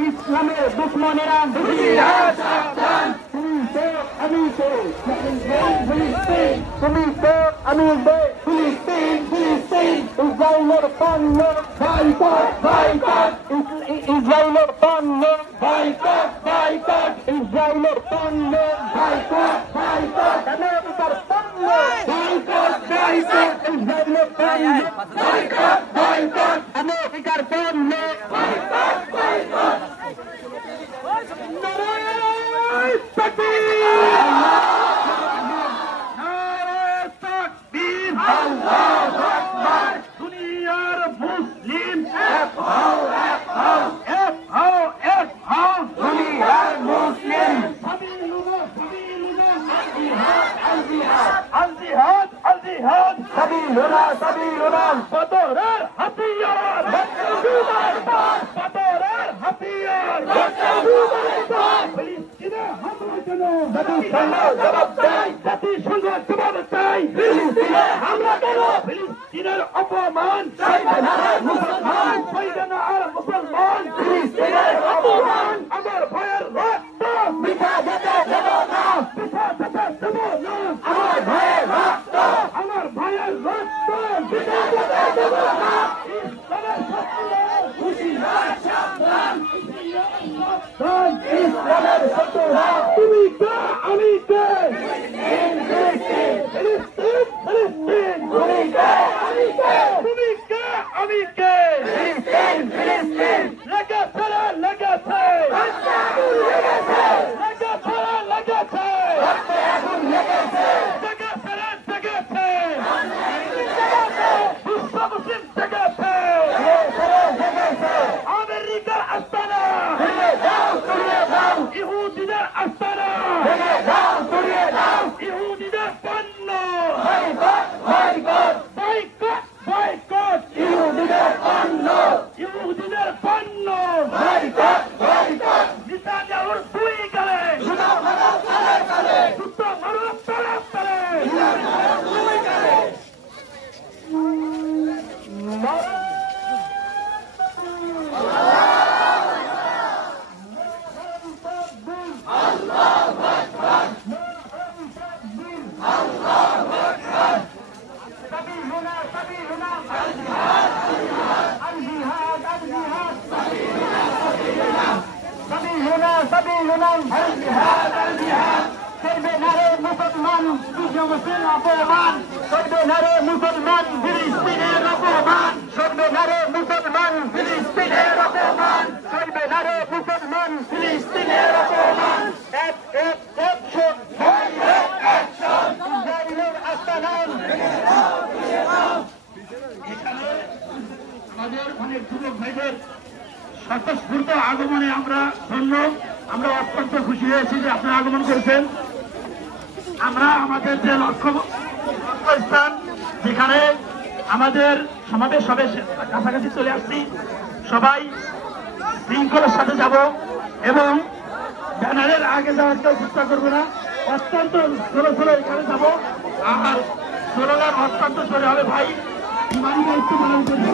ইসলামের দুশ্মনেরা তুমি তো আমি ইসরায়েলের পণ্য ইসরায়েলের পণ্য ইসরায়েলের পণ্য আমেরিকার পণ্য ইসরায়েলের পণ্য আমেরিকার পণ্য দুনিয়ার মুসলিম দুনিয়ার মুসলিম বদরের হাতিয়ার বদরের হাতিয়ার ফিলিস্তিনে হামলা কেন জবাব চাই জাতিসংঘ জবাব চাই ফিলিস্তিনে হামলা কেন ফিলিস্তিনের অপমান মুসলমান সৈয়দনা আর মুসলমান ফিলিস্তিনের অপমান আমার ভাইয়ের রক্ত মিঠা যেতে দেব না মিঠা যেতে দেব না আমার ভাইয়ের রক্ত আমার ভাইয়ের রক্ত মিঠা যেতে দেব না ইসলামের শত্রুরা হুঁশিয়ার সাবধান ইসলামের শত্রুরা তুমি কে আমি কে ফিলিস্তিন ফিলিস্তিন তুমি কে আমি কে তুমি কে আমি কে ফিলিস্তিন ফিলিস্তিন লেগেছে লেগেছে লেগেছে লেগেছে লেগেছে জেগেছে বিশ্ব মুসলিম জেগেছে আমেরিকার আস্তানা ইহুদিদের আস্তানা ইহুদিদের পণ্য বয়কট ইহুদিদের পণ্য ইহুদিদের পণ্য নেতানিয়াহুর দুই গালে জুতো মারো তালে তালে মুসলমান অপমান সর্বনারে মুসলমান ফিলিস্তিনের অপমান সর্বনারে মুসলমান ফিলিস্তিনের অপমান সর্বনারে মুসলমান ফিলিস্তিনের অপমান ইসরায়েলের আস্তানান আমাদের অনেক যুবক ভাইদের স্বতঃস্ফূর্ত আগমনে আমরা ধন্য আমরা অত্যন্ত খুশি হয়েছি যে আপনারা আগমন করেছেন আমরা আমাদের যে লক্ষ্যস্থান যেখানে আমাদের সমাবেশ হবে কাছাকাছি চলে আসছি, সবাই শৃঙ্খলার সাথে যাব এবং ব্যানারের আগে যাওয়ার কেউ চেষ্টা করবে না, অত্যন্ত ষোলো ষোলো এখানে যাবো। আর স্লোগান অত্যন্ত সরে হবে ভাই, ইমানি দায়িত্ব পালন করবে।